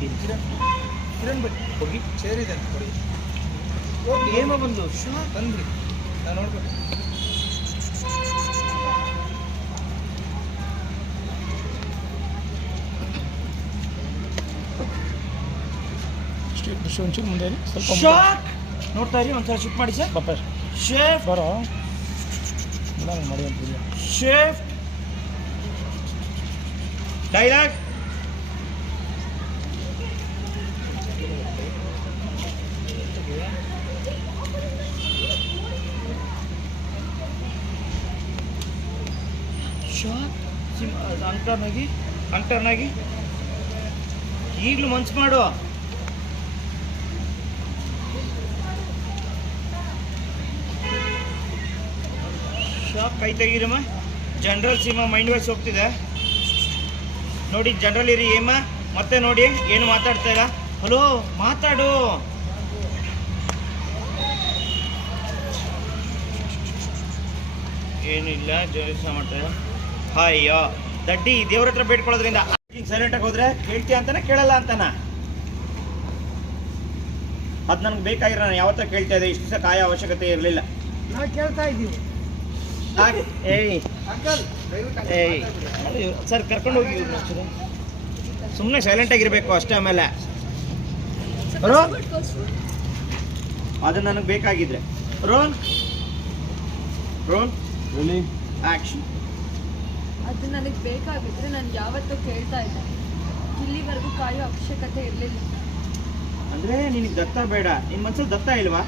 ಕಿರಣ್ ಕಿರಣ್ ಬಿಟ್ಟು ಹೋಗಿ ಚೇರ್ ಇದೆ ಅಂತ ಕೊಡಿ. ಏಮ ಬಂದು ತಂದ್ರಿ ನಾನು ನೋಡ್ಬೇಕು ಒಂಚೂರು ಮುಂದೆ ಸ್ವಲ್ಪ. ಶಾಟ್ ನೋಡ್ತಾ ಇರಿ ಒಂದ್ಸಲ ಶಿಫ್ಟ್ ಮಾಡಿ ಸರ್. ಪಾಪ. ಶೇಫ್ ಬರೋ. ಮಾಡಿ ಶೇಫ್ ಡೈಲಾಗ್ ಶಾಟ್ ಸಿಮ್ ಅಂಟರ್ನಾಗಿ ಅಂಟರ್ನ್ ಆಗಿ ಈಗಲೂ ಮನ್ಸು ಮಾಡು. ಶಾಪ್ ಕೈ ತೆಗೀರಮ್ಮ. ಜನರಲ್ ಸಿಮ ಮೈಂಡ್ ವೈಸ್ ಹೋಗ್ತಿದೆ. ನೋಡಿ, ಜನರಲ್ ಇರಿ ಏಮ ಮತ್ತೆ ನೋಡಿ, ಏನು ಮಾತಾಡ್ತಾ ಇಲ್ಲ ಹಲೋ, ಮಾತಾಡು. ಏನಿಲ್ಲ ಜೋರಿಸ ಮಾಡ್ತಾರೆ ಹಾಯ್ಯೋ ದಡ್ಡಿ ದೇವ್ರ ಹತ್ರ ಬೇಡ್ಕೊಳ್ಳೋದ್ರಿಂದ ಸೈಲೆಂಟಾಗಿ ಹೋದ್ರೆ ಕೇಳ್ತೀಯ ಅಂತಾನೆ ಕೇಳಲ್ಲ ಅಂತಾನ? ಅದು ನನಗೆ ಬೇಕಾಗಿರೋ ನಾನು ಯಾವತ್ತ ಕೇಳ್ತಾ ಇದ್ದೆ ಇಷ್ಟು ದಿವಸ ಕಾಯ ಅವಶ್ಯಕತೆ ಇರಲಿಲ್ಲ. ನಾವು ಕೇಳ್ತಾ ಇದ್ದೀವಿ ಏಯ್. ಏಯ್. ಸರ್ ಕರ್ಕೊಂಡು ಹೋಗಿ ಸುಮ್ಮನೆ ಸೈಲೆಂಟ್ ಆಗಿರಬೇಕು ಅಷ್ಟೇ ಆಮೇಲೆ. ರೋನ್ ಅದು ನನಗೆ ಬೇಕಾಗಿದ್ರೆ. ರೋನ್ ರೋನ್ ಆಕ್ಷನ್ ಅದು ನನಗೆ ಬೇಕಾಗಿದ್ರೆ ನಾನು ಯಾವತ್ತೂ ಕೇಳ್ತಾ ಇದ್ದೆ ಇಲ್ಲಿವರೆಗೂ ಕಾಯೋ ಅವಶ್ಯಕತೆ ಇರಲಿಲ್ಲ. ಅಂದ್ರೆ ನಿನಗೆ ದತ್ತ ಬೇಡ. ನಿಮ್ಮ ಮನ್ಸಲ್ಲಿ ದತ್ತ ಇಲ್ವಾ?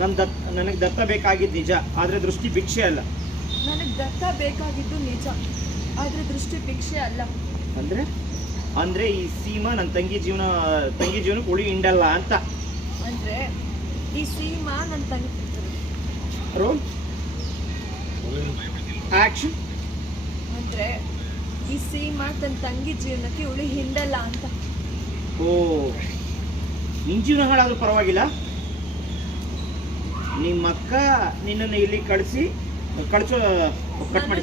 ನಮ್ಮ ದತ್ ನನಗೆ ದತ್ತ ಬೇಕಾಗಿದ್ದು ನಿಜ ಆದ್ರೆ ದೃಷ್ಟಿ ಭಿಕ್ಷೆ ಅಲ್ಲ. ನನಗೆ ದತ್ತ ಬೇಕಾಗಿದ್ದು ನಿಜ ಆದರೆ ದೃಷ್ಟಿ ಭಿಕ್ಷೆ ಅಲ್ಲ. ಅಂದ್ರೆ? ಅಂದ್ರೆ ಈ ಸೀಮಾ ನನ್ನ ತಂಗಿ ಜೀವನ ತಂಗಿ ಜೀವನಕ್ಕೆ ಉಳಿ ಹಿಂಡಲ್ಲ ಅಂತ. ಅಂದರೆ ಈ ಸೀಮಾ ನನ್ನ ತಂಗಿ. ರೋಲ್? ಆಕ್ಷನ್? ಅಂದರೆ ಈ ಸೀಮಾ ತನ್ನ ತಂಗಿ ಜೀವನಕ್ಕೆ ಉಳಿ ಹಿಂಡಲ್ಲ ಅಂತ. ಓ ನಿನ್ ಜೀವನ ಹಾಳಾದ್ರೂ ಪರವಾಗಿಲ್ಲ? ನಿಮ್ಮ ಅಕ್ಕ ನಿನ್ನನ್ನು ಇಲ್ಲಿ ಕಳಿಸಿ ಕಳಿಸೋ ಕಟ್ ಮಾಡಿ